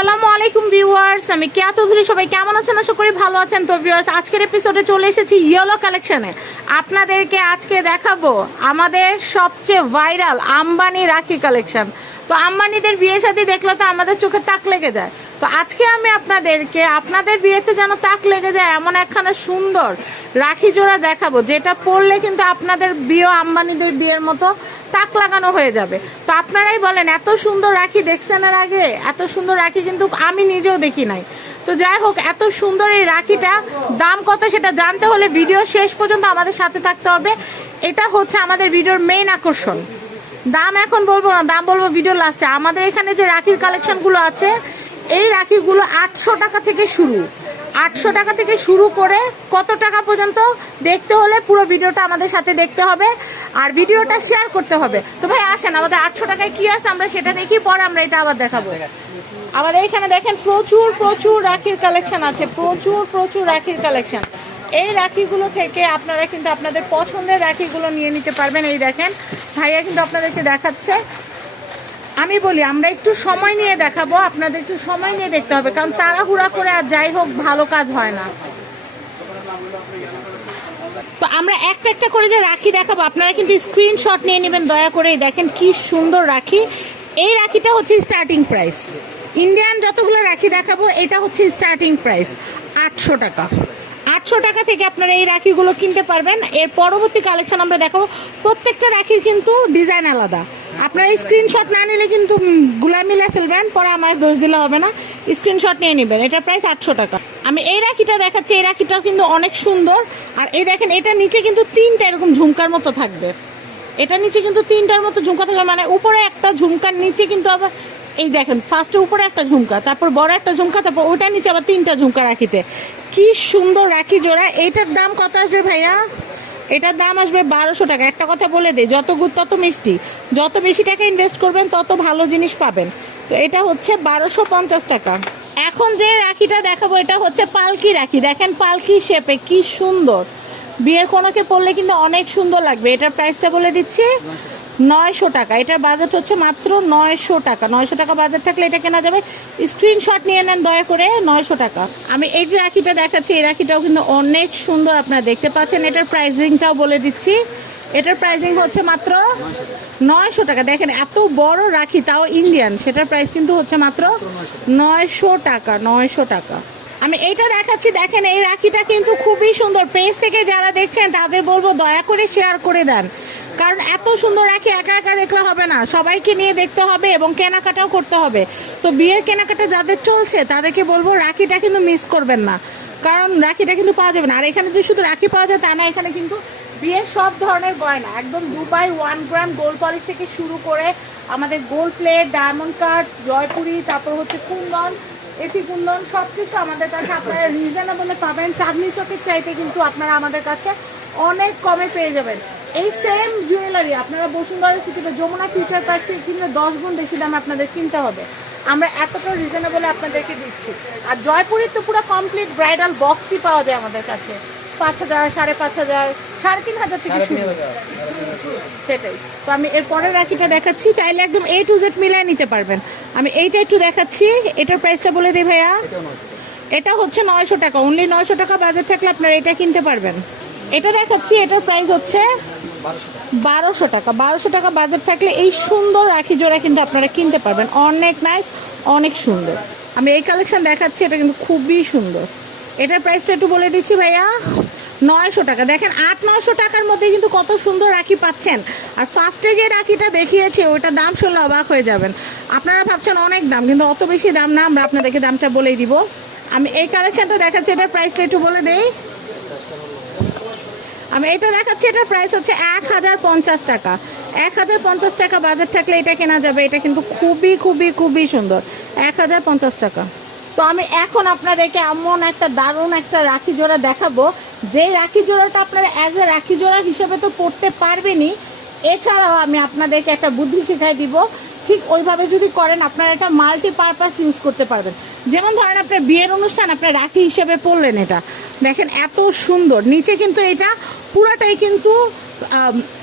আসসালামু আলাইকুম ভিউয়ার্স, আমি কেয়া চৌধুরী, সবাই কেমন আছেন? আশা করি ভালো আছেন। তো ভিউয়ার্স, আজকের এপিসোডে চলে এসেছি ইয়েলো কালেকশানে আপনাদেরকে আজকে দেখাবো আমাদের সবচেয়ে ভাইরাল আম্বানি রাখি কালেকশন তো আম্বানিদের বিয়ে সাথে দেখলে তো আমাদের চোখে তাক লেগে যায়। তো আজকে আমি আপনাদেরকে, আপনাদের বিয়েতে যেন তাক লেগে যায় এমন একখানা সুন্দর রাখি জোড়া দেখাবো, যেটা পরলে কিন্তু আপনাদের বিয়ে, আম্বানিদের বিয়ের মতো তাক লাগানো হয়ে যাবে। তো আপনারাই বলেন, এত সুন্দর রাখি দেখছেন এর আগে? এত সুন্দর রাখি কিন্তু আমি নিজেও দেখি নাই। তো যাই হোক, এত সুন্দর এই রাখিটা, দাম কত সেটা জানতে হলে ভিডিও শেষ পর্যন্ত আমাদের সাথে থাকতে হবে। এটা হচ্ছে আমাদের ভিডিওর মেইন আকর্ষণ। দাম এখন বলব না, দাম বলব ভিডিও লাস্টে আমাদের এখানে যে রাখির কালেকশনগুলো আছে এই রাখিগুলো আটশো টাকা থেকে শুরু। আটশো টাকা থেকে শুরু করে কত টাকা পর্যন্ত দেখতে হলে পুরো ভিডিওটা আমাদের সাথে দেখতে হবে আর ভিডিওটা শেয়ার করতে হবে। তো ভাই, আসেন, আমাদের আটশো টাকায় কি আছে আমরা সেটা দেখি, পরে আমরা এটা আবার দেখাবো। আমাদের এখানে দেখেন প্রচুর প্রচুর রাখির কালেকশন আছে, প্রচুর প্রচুর রাখির কালেকশন এই রাখিগুলো থেকে আপনারা কিন্তু আপনাদের পছন্দের রাখিগুলো নিয়ে নিতে পারবেন। এই দেখেন, ভাইয়া কিন্তু আপনাদেরকে দেখাচ্ছে। আমি বলি, আমরা একটু সময় নিয়ে দেখাবো, আপনাদের একটু সময় নিয়ে দেখতে হবে, কারণ তাড়াহুড়া করে আর যাই হোক, ভালো কাজ হয় না। তো আমরা একটা একটা করে যে রাখি দেখাবো, আপনারা কিন্তু স্ক্রিনশট নিয়ে নেবেন, দয়া করে দেখেন কি সুন্দর রাখি। এই রাখিটা হচ্ছে স্টার্টিং প্রাইস ইন্ডিয়ান যতগুলো রাখি দেখাবো, এটা হচ্ছে স্টার্টিং প্রাইস আটশো টাকা। আটশো টাকা থেকে আপনারা এই রাখিগুলো কিনতে পারবেন। এর পরবর্তী কালেকশন আমরা দেখাবো। প্রত্যেকটা রাখির কিন্তু ডিজাইন আলাদা। আপনারা স্ক্রিনশট না নিলে কিন্তু উম, গুলা মিলে ফেলবেন পরে আমার দোষ দিলে হবে না। স্ক্রিনশট নিয়ে নেবেন এটার প্রাইস আটশো টাকা। আমি এই রাখিটা দেখাচ্ছি এই রাখিটাও কিন্তু অনেক সুন্দর। আর এই দেখেন এটা নিচে কিন্তু তিনটা এরকম ঝুমকার মতো থাকবে। এটা নিচে কিন্তু তিনটার মতো ঝুমকা থাকবে মানে উপরে একটা ঝুমকার নিচে কিন্তু আবার এই দেখেন ফার্স্টে উপরে একটা ঝুমকা তারপর বড় একটা ঝুমকা তারপর ওটার নিচে আবার তিনটা ঝুমকা রাখিতে। কি সুন্দর রাখি জোড়া এইটার দাম কত আসবে ভাইয়া? এটার দাম আসবে বারোশো টাকা। একটা কথা বলে দেয় যত গুড় তত মিষ্টি। যত বেশি টাকা ইনভেস্ট করবেন, তত ভালো জিনিস পাবেন। তো এটা হচ্ছে বারোশো পঞ্চাশ টাকা। এখন যে রাখিটা দেখাবো, এটা হচ্ছে পালকি রাখি। দেখেন পালকি শেপে কি সুন্দর। বিয়ের কোনোকে পড়লে কিন্তু অনেক সুন্দর লাগবে। এটার প্রাইসটা বলে দিচ্ছি নয়শো টাকা। এটার বাজেট হচ্ছে মাত্র নয়শো টাকা। নয়শো টাকা বাজেট থাকলে এটা কেনা যাবে। স্ক্রিনশট নিয়ে নেন দয়া করে, নয়শো টাকা। আমি এই যে রাখিটা দেখাচ্ছি, এই রাখিটাও কিন্তু অনেক সুন্দর আপনারা দেখতে পাচ্ছেন। এটার প্রাইসিংটাও বলে দিচ্ছি। এটার প্রাইসিং হচ্ছে মাত্র নয়শো টাকা। দেখেন এত বড় রাখি, তাও ইন্ডিয়ান সেটার প্রাইস কিন্তু হচ্ছে মাত্র নয়শো টাকা নয়শো টাকা। আমি এইটা দেখাচ্ছি, দেখেন এই রাখিটা কিন্তু খুবই সুন্দর। পেজ থেকে যারা দেখছেন, তাদের বলব দয়া করে শেয়ার করে দেন। কারণ এত সুন্দর রাখি একা একা দেখলে হবে না। সবাইকে নিয়ে দেখতে হবে এবং কেনাকাটাও করতে হবে। তো বিয়ের কেনাকাটা যাদের চলছে, তাদেরকে বলব রাখিটা কিন্তু মিস করবেন না। কারণ রাখিটা কিন্তু পাওয়া যাবে না। আর এখানে যে শুধু রাখি পাওয়া যায়, তা না, এখানে কিন্তু বিয়ের সব ধরনের গয়না। একদম Dubai one gram gold polish থেকে শুরু করে আমাদের gold plate diamond cut Jaipuri, তারপর হচ্ছে কুন্দন, এসি কুন্দন সব কিছু আমাদের কাছে আপনারা রিজনেবলে পাবেন। চাঁদনি চকের চাইতে কিন্তু আপনারা আমাদের কাছে অনেক কমে পেয়ে যাবেন। এই সেম জুয়েলারি আপনারা বসুন্ধরা সিটিতে যমুনা ফিউচার পার্ক থেকে কিনলে দশ গুণ বেশি দামে আপনাদের কিনতে হবে। আমরা এতটা রিজনেবলে আপনাদেরকে দিচ্ছি। আর জয়পুরের তো পুরো কমপ্লিট ব্রাইডাল বক্সই পাওয়া যায় আমাদের কাছে। পাঁচ হাজার সাড়ে পাঁচ হাজার সাড়ে তিন হাজার থেকে শুরু। সেটাই। তো আমি এর পরের রাখিটা দেখাচ্ছি। চাইলে একদম এ টু জেড মিলিয়ে নিতে পারবেন। আমি এইটা একটু দেখাচ্ছি। এটার প্রাইসটা বলে দিই ভাইয়া। এটা হচ্ছে নয়শো টাকা। অনলি নয়শো টাকা বাজেট থাকলে আপনারা এটা কিনতে পারবেন। এটা দেখাচ্ছি। এটার প্রাইস হচ্ছে বারোশো টাকা। বারোশো টাকা। বাজেট থাকলে এই সুন্দর রাখি জোড়া কিন্তু আপনারা কিনতে পারবেন। অনেক নাইস অনেক সুন্দর। আমি এই কালেকশন দেখাচ্ছি, এটা কিন্তু খুবই সুন্দর। এটার প্রাইসটা একটু বলে দিচ্ছি ভাইয়া, নয়শো টাকা। দেখেন, আট, নয়শো টাকার মধ্যে কিন্তু কত সুন্দর রাখি পাচ্ছেন। আর ফার্স্টে যে রাখিটা দেখিয়েছে ওইটার দাম শুনলে অবাক হয়ে যাবেন। আপনারা ভাবছেন অনেক দাম, কিন্তু অত বেশি দাম না, আমরা আপনাদেরকে দামটা বলেই দিব। আমি এই কালেকশানটা দেখাচ্ছি, এটার প্রাইসটা একটু বলে দেই। আমি এটা দেখাচ্ছি, এটার প্রাইস হচ্ছে এক হাজার পঞ্চাশ টাকা। এক হাজার পঞ্চাশ টাকা বাজার থাকলে এটা কেনা যাবে, এটা কিন্তু খুবই খুবই খুবই সুন্দর। এক হাজার পঞ্চাশ টাকা। তো আমি এখন আপনাদেরকে এমন একটা দারুণ একটা রাখি জোড়া দেখাবো। যে রাখি জোড়াটা আপনারা অ্যাজ এ রাখি জোড়া হিসেবে তো পড়তে পারবেনই, এছাড়াও আমি আপনাদেরকে একটা বুদ্ধি শিখাই দিব। ঠিক ওইভাবে যদি করেন, আপনারা এটা মাল্টি পারপাস ইউজ করতে পারবেন। যেমন ধরেন, আপনার বিয়ের অনুষ্ঠান, আপনার রাখি হিসেবে পড়লেন এটা। দেখেন, এত সুন্দর। নিচে কিন্তু এটা পুরাটাই কিন্তু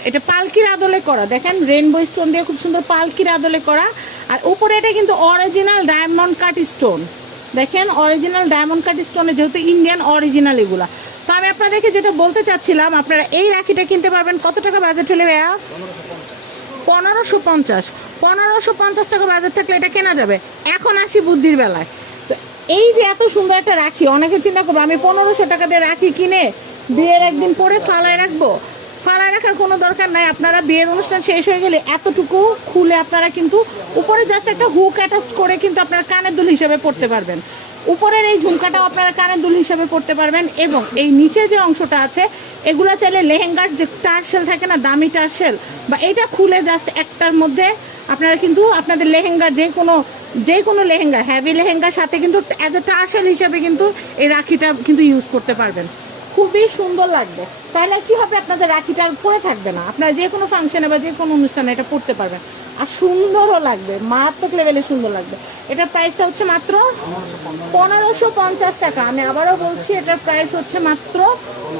এটা পালকির আদলে করা। দেখেন রেনবো স্টোন দিয়ে খুব সুন্দর পালকির আদলে করা। আর উপরে এটা কিন্তু অরিজিনাল ডায়মন্ড কাট স্টোন দেখেন অরিজিনাল ডায়মন্ড কাট স্টোনে যেহেতু ইন্ডিয়ান অরিজিনাল এগুলা। তো আমি আপনাদেরকে যেটা বলতে চাচ্ছিলাম, আপনারা এই রাখিটা কিনতে পারবেন। কত টাকা বাজেট হলে ভাইয়া? পনেরোশো পঞ্চাশ। পনেরোশো পঞ্চাশ। টাকা বাজার থাকলে এটা কেনা যাবে। এখন আসি বুদ্ধির বেলায়। তো এই যে এত সুন্দর একটা রাখি, অনেকে চিন্তা করব, আমি পনেরোশো টাকা দিয়ে রাখি কিনে বিয়ের একদিন পরে ফালায় রাখব। ফালায় রাখার কোনো দরকার নাই। আপনারা বিয়ের অনুষ্ঠান শেষ হয়ে গেলে এতটুকু খুলে আপনারা কিন্তু উপরে জাস্ট একটা হুক অ্যাটাচ করে কিন্তু আপনারা কানের দুল হিসেবে পড়তে পারবেন। উপরের এই ঝুমকাটাও আপনারা কানের দুল হিসাবে পড়তে পারবেন এবং এই নিচে যে অংশটা আছে, এগুলো চাইলে লেহেঙ্গার যে টার্সেল থাকে না, দামি টার্সেল বা এটা খুলে জাস্ট একটার মধ্যে আপনারা কিন্তু আপনাদের লেহেঙ্গার যে কোনো যে কোনো লেহেঙ্গা হ্যাভি লেহেঙ্গার সাথে কিন্তু অ্যাজ এ টার্সেল হিসেবে কিন্তু এই রাখিটা কিন্তু ইউজ করতে পারবেন। খুবই সুন্দর লাগবে। তাহলে কি হবে আপনাদের রাখিটা আর পরে থাকবে না? আপনারা যে কোনো ফাংশনে বা যে কোনো অনুষ্ঠানে এটা পড়তে পারবেন। আর সুন্দরও লাগবে, মারাত্মক লেভেলে সুন্দর লাগবে। এটার প্রাইসটা হচ্ছে মাত্র পনেরোশো পঞ্চাশ টাকা। আমি আবারও বলছি, এটার প্রাইস হচ্ছে মাত্র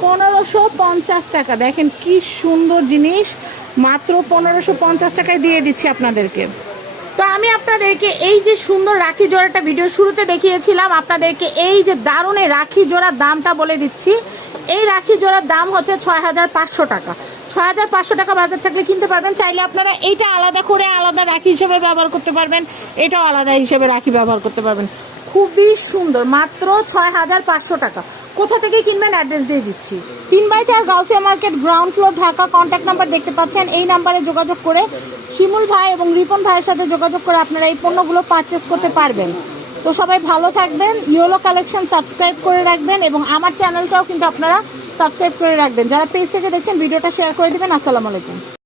পনেরোশো পঞ্চাশ টাকা। দেখেন কি সুন্দর জিনিস। মাত্র পনেরোশো পঞ্চাশ টাকায় দিয়ে দিচ্ছি আপনাদেরকে। তো আমি আপনাদেরকে এই যে সুন্দর রাখি জোড়াটা ভিডিও শুরুতে দেখিয়েছিলাম। আপনাদেরকে এই যে দারুণ রাখি জোড়ার দামটা বলে দিচ্ছি। এই রাখি জোড়ার দাম হচ্ছে ছয় হাজার পাঁচশো টাকা। ছয় হাজার পাঁচশো টাকা বাজার থাকলে কিনতে পারবেন। চাইলে আপনারা এইটা আলাদা করে আলাদা রাখি হিসেবে ব্যবহার করতে পারবেন। এটাও আলাদা হিসেবে রাখি ব্যবহার করতে পারবেন। খুবই সুন্দর, মাত্র ছয় হাজার পাঁচশো টাকা। কোথা থেকে কিনবেন অ্যাড্রেস দিয়ে দিচ্ছি। তিন বাই চার Gausia market, ground floor, Dhaka. Contact number দেখতে পাচ্ছেন। এই নাম্বারে যোগাযোগ করে শিমুল ভাই এবং রিপন ভাইয়ের সাথে যোগাযোগ করে আপনারা এই পণ্যগুলো পারচেস করতে পারবেন। তো সবাই ভালো থাকবেন ইয়োলো কালেকশন সাবস্ক্রাইব করে রাখবেন এবং আমার চ্যানেলটাও কিন্তু আপনারা সাবস্ক্রাইব করে রাখবেন। যারা পেজ থেকে দেখছেন, ভিডিওটা শেয়ার করে দেবেন। আসসালামু আলাইকুম।